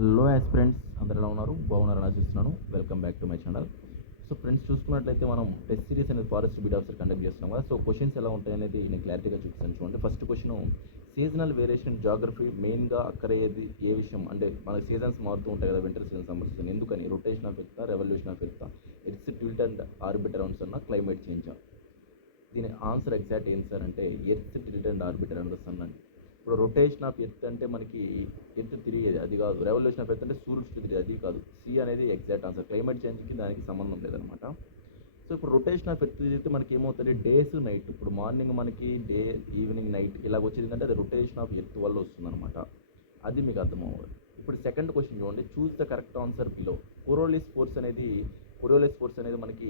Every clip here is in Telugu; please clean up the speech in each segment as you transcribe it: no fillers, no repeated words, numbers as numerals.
హలో ఫ్రెండ్స్, అందరు ఎలా ఉన్నారు? బాగున్నారని ఆశిస్తున్నాను. Welcome back to my channel. So friends, చూసుకున్నట్లయితే మనం టెస్ట్ సిరీస్ అనేది ఫారెస్ట్ బీట్ ఆఫీసర్ కండక్ట్ చేస్తున్నాం కదా. సో క్వశ్చన్స్ ఎలా ఉంటాయి అనేది నేను క్లారిటీగా చూపిస్తాను. చూడండి, first question, seasonal variation geography మెయిన్గా అక్కరయ్యేది ఏ విషయం అంటే మనకి సీజన్స్ మారుతూ ఉంటాయి కదా, వింటర్ సీజన్ సమ్మర్ సీజన్. ఎందుకని? Rotation of earth, revolution of earth, earth tilt and orbit arounds అన్న క్లైమేట్ చేంజ్. దీని ఆన్సర్ ఎగ్జాక్ట్ ఏం సార్ అంటే earth tilt and orbit around the sun అండి. ఇప్పుడు రొటేషన్ ఆఫ్ ఎర్త్ అంటే మనకి ఎర్త్ తిరిగేది, అది కాదు. రెవల్యూషన్ ఆఫ్ ఎర్త్ అంటే సూర్యుడు చుట్టూ తిరిగేది, అది కాదు. సి అనేది ఎగ్జాక్ట్ ఆన్సర్. క్లైమేట్ చేంజ్కి దానికి సంబంధం లేదనమాట. సో ఇప్పుడు రొటేషన్ ఆఫ్ ఎర్త్ తిరిగితే మనకి ఏమవుతుంది? డేస్ నైట్, ఇప్పుడు మార్నింగ్ మనకి డే, ఈవినింగ్ నైట్ ఇలాగ వచ్చేది అంటే అది రొటేషన్ ఆఫ్ ఎర్త్ వల్ల వస్తుందన్నమాట. అది మీకు అర్థం అవ్వాలి. ఇప్పుడు సెకండ్ క్వశ్చన్ చూడండి, choose the correct answer below. Coriolis force అనేది మనకి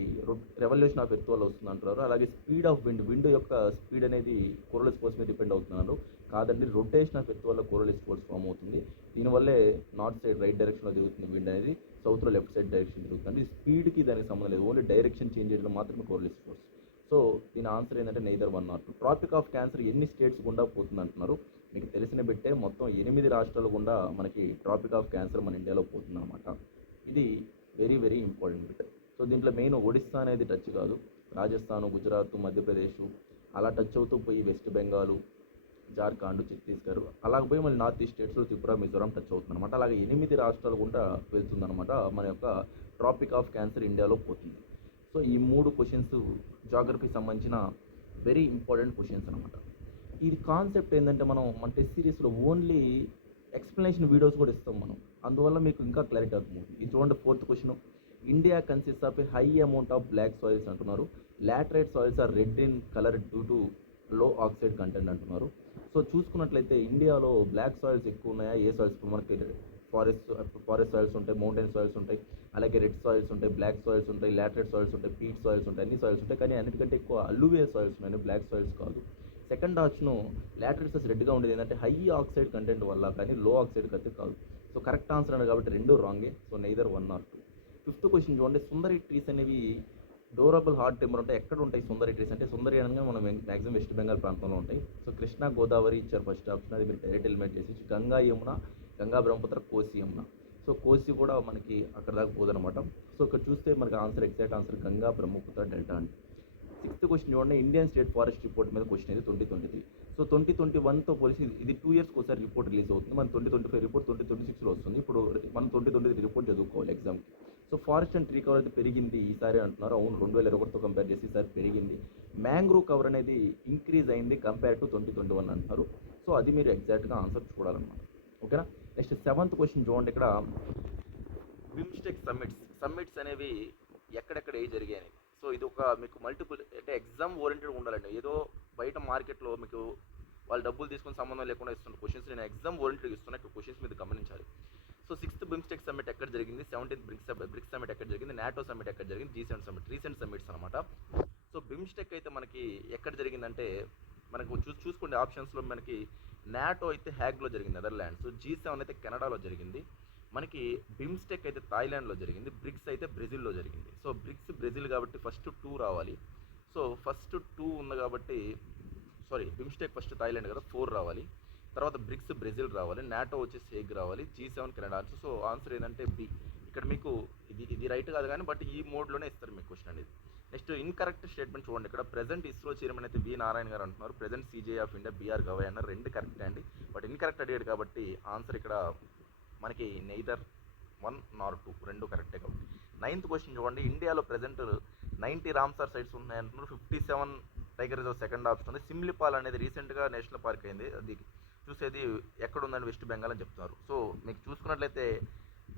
రెవల్యూషన్ ఆఫ్ ఎర్త్ వల్ల వస్తుంది అంటున్నారు. అలాగే స్పీడ్ ఆఫ్ విండ్ యొక్క స్పీడ్ అనేది కొరోలిస్ ఫోర్స్ మీద డిపెండ్ అవుతున్నారు. కాదండి, రొటేషన్ ఆఫ్ ఎర్త్ వల్ల కొరోలిస్ ఫోర్స్ ఫామ్ అవుతుంది. దీనివల్లే నార్త్ సైడ్ రైట్ డైరెక్షన్లో తిరుగుతుంది విండ్ అనేది, సౌత్లో లెఫ్ట్ సైడ్ డైరెక్షన్ తిరుగుతుంది. స్పీడ్కి దానికి సంబంధం లేదు, ఓన్లీ డైరెక్షన్ చేంజ్ చేయడం మాత్రమే కొరోలిస్ ఫోర్స్. సో దీని ఆన్సర్ ఏంటంటే neither 1 or 2. Tropic of cancer ఎన్ని స్టేట్స్ గుండా పోతుంది అంటున్నారు. మీకు తెలిసిన బిట్టే, మొత్తం 8 రాష్ట్రాల గుండా మనకి ట్రాపిక్ ఆఫ్ క్యాన్సర్ మన ఇండియాలో పోతుంది అనమాట. ఇది very very important bit. So దీంట్లో మెయిన్ ఒడిస్సా అనేది టచ్ కాదు, రాజస్థాన్, గుజరాత్, మధ్యప్రదేశ్ అలా టచ్ అవుతూ పోయి వెస్ట్ బెంగాల్, జార్ఖండ్, ఛత్తీస్గఢ్ అలాగ పోయి మళ్ళీ నార్త్ ఈస్ట్ స్టేట్స్లో త్రిపుర, మిజోరాం టచ్ అవుతుంది అనమాట. అలాగే 8 రాష్ట్రాలు గుండా వెళ్తుందన్నమాట మన యొక్క ట్రాపిక్ ఆఫ్ క్యాన్సర్ ఇండియాలో పోతుంది. సో ఈ 3 క్వశ్చన్స్ జాగ్రఫీకి సంబంధించిన వెరీ ఇంపార్టెంట్ క్వశ్చన్స్ అనమాట. ఇది కాన్సెప్ట్ ఏంటంటే మన టెస్ట్ సిరీస్లో ఓన్లీ ఎక్స్ప్లెనేషన్ వీడియోస్ కూడా ఇస్తాం మనం, అందువల్ల మీకు ఇంకా క్లారిటీ అవుతుంది. ఇది చూడండి, fourth question, India consist of a high amount of black soils అంటున్నారు. Laterite soils are red in colour due to low oxide content అంటున్నారు. సో చూసుకున్నట్లయితే ఇండియాలో బ్లాక్ సాయిల్స్ ఎక్కువ ఉన్నాయా? ఏ సాయిల్స్? ఇప్పుడు మనకి ఫారెస్ట్ సాయిల్స్ ఉంటాయి, మౌంటైన్ సాయిల్స్ ఉంటాయి, అలాగే రెడ్ సాయిల్స్ ఉంటాయి, బ్లాక్ సాయిల్స్ ఉంటాయి, లాటరైట్ సాయిల్స్ ఉంటాయి, పీట్ సాయిల్స్ ఉంటాయి, అన్ని సాయిల్స్ ఉంటాయి. కానీ అన్నిటికంటే ఎక్కువ అల్లువియల్ సాయిల్స్ ఉన్నాయి, బ్లాక్ సాయిల్స్ కాదు. సెకండ్ ఆప్షన్, లాటరైట్ సాయిల్స్ రెడ్గా ఉండేది ఏంటంటే హై ఆక్సైడ్ కంటెంట్ వల్ల, కానీ లో ఆక్సైడ్ అయితే కాదు. సో కరెక్ట్ ఆన్సర్ అన్నారు కాబట్టి రెండు రాంగే. So neither 1 or 2. Fifth question చూడండి, సుందరి ట్రీస్ అనేవి డ్యూరబుల్ హార్డ్ టెంపర్ ఉంటాయి. ఎక్కడ ఉంటాయి సుందరి ట్రీస్ అంటే? సుందరి అనగా మనం మ్యాక్సిమం వెస్ట్ బెంగాల్ ప్రాంతంలో ఉంటాయి. సో కృష్ణా, గోదావరి ఇచ్చారు ఫస్ట్ ఆప్షన్, అది మీరు డైరెక్ట్ ఎలిమినేట్ చేసి. గంగా, యమున, గంగా బ్రహ్మపుత్ర, కోసి, యమున. సో కోసి కూడా మనకి అక్కడ దాకా పోదనమాట. సో ఇక్కడ చూస్తే మనకి answer, exact answer Ganga Brahmaputra delta అండి. సిక్స్త్ క్వశ్చన్ చూడండి, ఇండియన్ స్టేట్ ఫారెస్ట్ రిపోర్ట్ మీద క్వశ్చన్ ఇది 2023. సో 2021తో పోలిసి ఇది 2 years ఒకసారి రిపోర్ట్ రిలీజ్ అవుతుంది. మన 2025 రిపోర్ట్ 2026లో వస్తుంది. ఇప్పుడు మనం 2023 రిపోర్ట్ చదువుకోవాలి ఎగ్జామ్కి. So forest and tree cover అయితే పెరిగింది ఈసారి అంటున్నారు. అవును, 2021తో కంపేర్ చేసి ఈసారి పెరిగింది. మ్యాంగ్రూవ్ కవర్ అనేది ఇంక్రీజ్ అయింది కంపేర్ టు 2021 అంటున్నారు. సో అది మీరు ఎగ్జాక్ట్గా ఆన్సర్ చూడాలన్నమాట. ఓకేనా? నెక్స్ట్ సెవెంత్ క్వశ్చన్ చూడండి, ఇక్కడ బిమ్స్టెక్ సమ్మిట్స్ అనేవి ఎక్కడెక్కడ ఏ జరిగాయి. సో ఇది ఒక మీకు మల్టిపుల్ అంటే ఎగ్జామ్ ఓరియంటెడ్ ఉండాలండి. ఏదో బయట మార్కెట్లో మీకు వాళ్ళు డబ్బులు తీసుకుని సంబంధం లేకుండా ఇస్తున్న క్వశ్చన్స్ నేను ఎగ్జామ్ ఓరియంటెడ్ ఇస్తున్నా. ఇక్కడ క్వశ్చన్స్ మీద గమనించాలి. సో 6th బిమ్స్టెక్ సమ్మిట్ ఎక్కడ జరిగింది, 17th బ్రిక్స్ సమ్మిట్ ఎక్కడ జరిగింది, నాటో సమ్మిట్ ఎక్కడ జరిగింది, G7 సమ్మిట్, రీసెంట్ సమ్మిట్స్ అనమాట. సో బిమ్స్టెక్ అయితే మనకి ఎక్కడ జరిగిందంటే మనకు చూసుకోండి ఆప్షన్స్లో, మనకి నాటో అయితే హ్యాగ్లో జరిగింది, నెదర్లాండ్స్. G7 అయితే కెనడాలో జరిగింది. మనకి బిమ్స్టెక్ అయితే థాయిలాండ్లో జరిగింది. బ్రిక్స్ అయితే బ్రెజిల్లో జరిగింది. సో బ్రిక్స్ బ్రెజిల్ కాబట్టి ఫస్ట్ 2 రావాలి. సో ఫస్ట్ 2 ఉంది కాబట్టి బిమ్స్టెక్ ఫస్ట్ థాయిలాండ్ కదా, 4 రావాలి. తర్వాత బ్రిక్స్ బ్రెజిల్ రావాలి, నాటో వచ్చేసి హేగ్ రావాలి, G7 కెనడా. సో ఆన్సర్ ఏంటంటే బి. ఇక్కడ మీకు ఇది రైట్ కాదు కానీ బట్ ఈ మోడ్లోనే ఇస్తారు మీకు క్వశ్చన్ అనేది. నెక్స్ట్ ఇన్కరెక్ట్ స్టేట్మెంట్ చూడండి, ఇక్కడ ప్రెజెంట్ ఇస్రో చైర్మన్ అయితే వి నారాయణ గారు అంటున్నారు. Present CGI of India BR Gavai అన్నారు. రెండు కరెక్ట్ అండి, బట్ ఇన్కరెక్ట్ అడిగాడు కాబట్టి ఆన్సర్ ఇక్కడ మనకి నైదర్ 1 or 2, రెండు కరెక్టే కాబట్టి. 9th క్వశ్చన్ చూడండి, ఇండియాలో ప్రెజెంట్ 90 రామ్సార్ సైట్స్ ఉన్నాయంటున్నారు. 57 టైగర్ రిజర్వ్ సెకండ్ ఆప్షన్ ఉంది. సిమ్లిపాల్ అనేది రీసెంట్గా నేషనల్ పార్క్ అయింది. అది చూసేది ఎక్కడ ఉందని వెస్ట్ బెంగాల్ అని చెప్తున్నారు. సో మీకు చూసుకున్నట్లయితే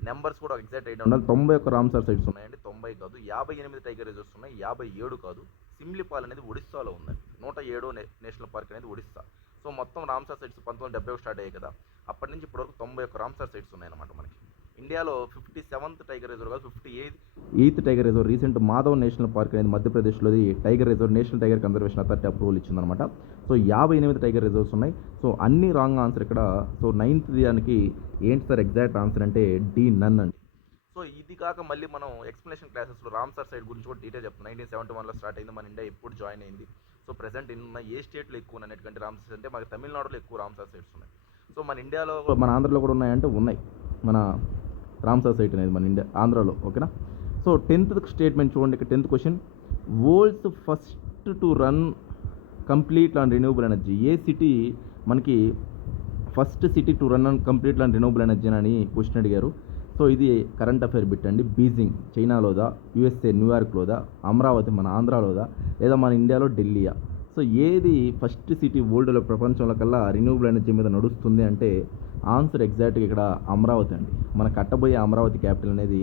నెంబర్స్ కూడా ఎగ్జాక్ట్ అయితే ఉండాలి. 91 రామ్సార్ సైట్స్ ఉన్నాయండి, 90 కాదు. 58 టైగర్ రిజర్వ్స్ ఉన్నాయి, 57 కాదు. సిమ్లిపాల్ అనేది ఒడిస్సాలో ఉందండి. 107 నేషనల్ పార్క్ అనేది ఒడిస్సా. సో మొత్తం రామ్సార్ సైట్స్ 1970 స్టార్ట్ అయ్యాయి కదా, అప్పటి నుంచి ఇప్పటివరకు 91 రామ్సార్ సైట్స్ ఉన్నాయన్నమాట మనకి. ఇండియాలో 57th టైగర్ రిజర్వ్ కాదు, 58th tiger reserve. Recent Madhav national park అనేది మధ్యప్రదేశ్లోది tiger reserve national tiger conservation authority approval ఇచ్చిందనమాట. సో 58 టైగర్ రిజర్వ్స్ ఉన్నాయి. సో అన్ని రాంగ్ ఆన్సర్ ఇక్కడ. సో 9th దానికి ఏంటి సార్ ఎగ్జాక్ట్ ఆన్సర్ అంటే డి, నన్ అండి. సో ఇది కాక మళ్ళీ మనం ఎక్స్ప్లెనేషన్ క్లాసెస్లో రామ్సార్ సైట్ గురించి కూడా డీటెయిల్ చెప్తాం. 1971లో స్టార్ట్ అయింది, మన ఇండియా ఎప్పుడు జాయిన్ అయింది, సో ప్రెసెంట్ ఉన్న ఏ స్టేట్లో ఎక్కువ ఉన్నటువంటి రామ్సార్ అంటే మనకి తమిళనాడులో ఎక్కువ రామ్సార్ సైట్స్ ఉన్నాయి. సో మన ఇండియాలో మన ఆంధ్రలో కూడా ఉన్నాయంటే ఉన్నాయి. మన రామ్సర్ సైట్ అనేది మన ఇండియా ఆంధ్రాలో. ఓకేనా. సో 10th స్టేట్మెంట్ చూడండి, ఇక్కడ 10th question, world's first to run complete on renewable energy. ఏ సిటీ మనకి first city to run on complete on renewable energy అని క్వశ్చన్ అడిగారు. సో ఇది కరెంట్ అఫైర్ బిట్ అండి. బీజింగ్ చైనాలోదా, యూఎస్ఏ న్యూయార్క్లోదా, అమరావతి మన ఆంధ్రాలోదా, లేదా మన ఇండియాలో ఢిల్లీయా? సో ఏది ఫస్ట్ సిటీ వరల్డ్లో ప్రపంచంలో కల్లా రెన్యూబుల్ ఎనర్జీ మీద నడుస్తుంది అంటే ఆన్సర్ ఎగ్జాక్ట్గా ఇక్కడ అమరావతి అండి. మన కట్టబోయే అమరావతి క్యాపిటల్ అనేది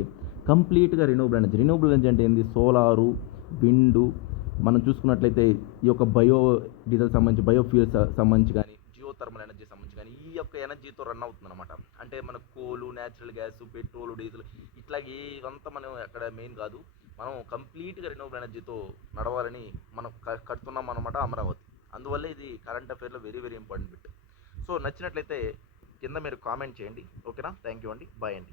కంప్లీట్గా రెన్యూబుల్ ఎనర్జీ. రెన్యూబుల్ ఎనర్జీ అంటే ఏంది? సోలారు, విండు, మనం చూసుకున్నట్లయితే ఈ యొక్క బయో డీజిల్ సంబంధించి, బయోఫ్యూల్స్ సంబంధించి కానీ, జియో థర్మల్ ఎనర్జీ సంబంధించి కానీ ఈ యొక్క ఎనర్జీతో రన్ అవుతుంది అనమాట. అంటే మన కోలు, న్యాచురల్ గ్యాస్, పెట్రోల్, డీజిల్ ఇట్లా ఇవంతా మనం అక్కడ మెయిన్ కాదు. మనం కంప్లీట్గా రెన్యూబుల్ ఎనర్జీతో నడవాలని మనం కడుతున్నాం అనమాట అమరావతి. అందువల్ల ఇది కరెంట్ అఫైర్లో very very important bit. So నచ్చినట్లయితే కింద మీరు కామెంట్ చేయండి. ఓకేనా. థ్యాంక్ యూ అండి. బాయ్ అండి.